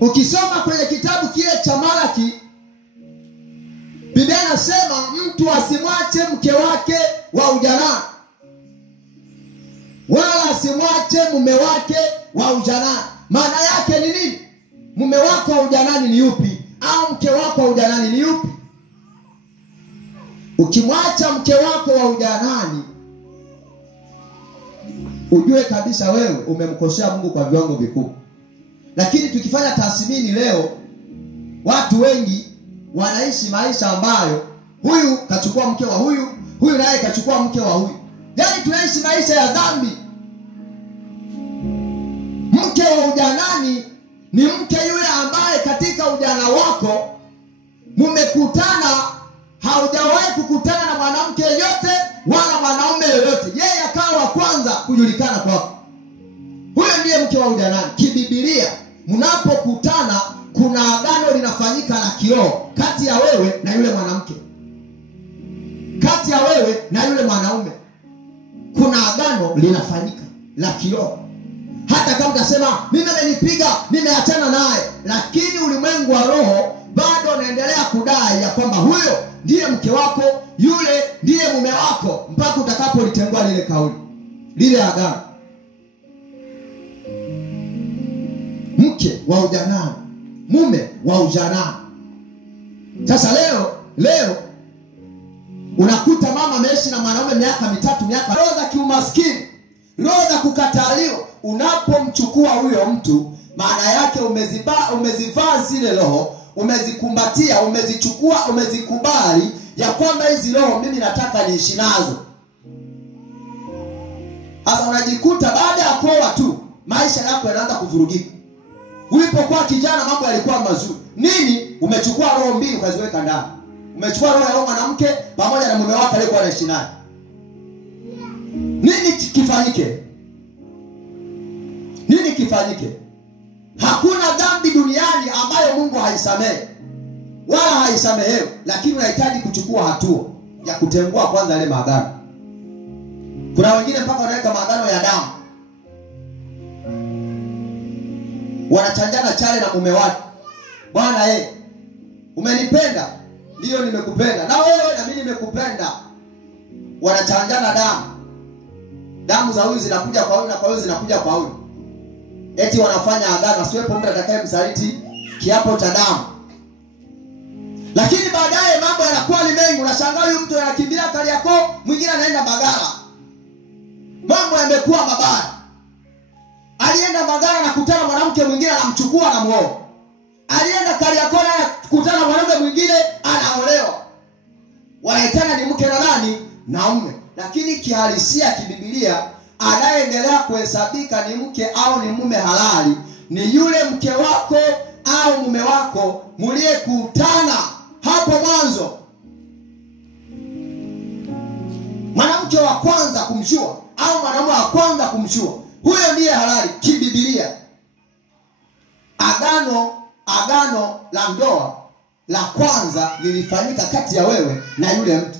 Ukisoma kwenye kitabu kile cha Malaki, Biblia inasema mtu asimwache mke wake wa ujanani, wala asimwache mume wake wa ujanani. Maana yake ni nini? Mume wako wa ujanani ni yupi? Au mke wako wa ujanani ni yupi? Ukimwacha mke wako wa ujanani, ujue kabisa wewe umemkosea Mungu kwa viwango vikubwa. Lakini tukifanya tathmini leo, watu wengi wanaishi maisha ambayo huyu kachukua mke wa huyu, huyu naye kachukua mke wa huyu. Yaani tunaishi maisha ya dhambi. Mke wa ujanani ni mke yule ambaye katika ujana wako mumekutana, haujawahi kukutana na mwanamke yote wala mwanaume yoyote, yeye akawa wa kwanza kujulikana kwako. Huyo ndiye mke wa ujanani. Kibiblia, mnapokutana kuna agano linafanyika la kiroho kati ya wewe na yule mwanamke, kati ya wewe na yule mwanaume. Kuna agano linafanyika la kiroho. Hata kama utasema mimi amenipiga, nimeachana naye, lakini ulimwengu wa roho bado unaendelea kudai ya kwamba huyo ndiye mke wako, yule ndiye mume wako, mpaka utakapolitengua lile kauli, lile agano. Mke wa ujanani, mume wa ujanani. Sasa leo unakuta mama ameishi na mwanaume miaka 3, miaka, roho za kiumaskini, roho za kukataliwa. Unapomchukua huyo mtu, maana yake umezivaa zile roho, umezikumbatia, umezichukua, umezikubali ya kwamba hizi roho mimi nataka niishi nazo. Sasa unajikuta baada ya kuoa tu maisha yako yanaanza kuvurugika. Ulipokuwa kijana mambo yalikuwa mazuri. Nini? Umechukua roho mbili ukaziweka ndani. Umechukua roho ya mwanamke pamoja na mume wake aliyekuwa anaishi naye. Nini kifanyike? Nini kifanyike? Hakuna dhambi duniani ambayo Mungu haisamehe wala haisamehewi, lakini unahitaji kuchukua hatua ya kutengua kwanza ile maagano. Kuna wengine mpaka wanaweka maagano ya damu, wanachanjana chale na mume wake. Bwana umenipenda? Ndio nimekupenda. Na wewe na mimi nimekupenda. Wanachanjana damu. Damu za huyu zinakuja kwa huyu na kwa huyu zinakuja kwa huyu. Eti wanafanya agano asiwepo mtu atakayemsaliti kiapo cha damu. Lakini baadaye mambo yanakuwa ni mengi. Unashangaa huyu mtu anakimbia Kariakoo, mwingine anaenda Mbagala. Mambo yamekuwa mabaya. Alienda Mbagala na kukutana mwanamke mwingine, anamchukua na muoa. Alienda Kariakoo na kukutana na mwanamke mwingine, anaolewa. Wanaitana ni mke na nani? Na mume. Lakini kihalisia kibiblia, anayeendelea kuhesabika ni mke au ni mume halali ni yule mke wako au mume wako mliyekutana hapo mwanzo. Mwanamke wa kwanza kumjua au mwanamume wa kwanza kumjua, huyo ndiye halali kibiblia. Agano la ndoa la kwanza lilifanyika kati ya wewe na yule mtu.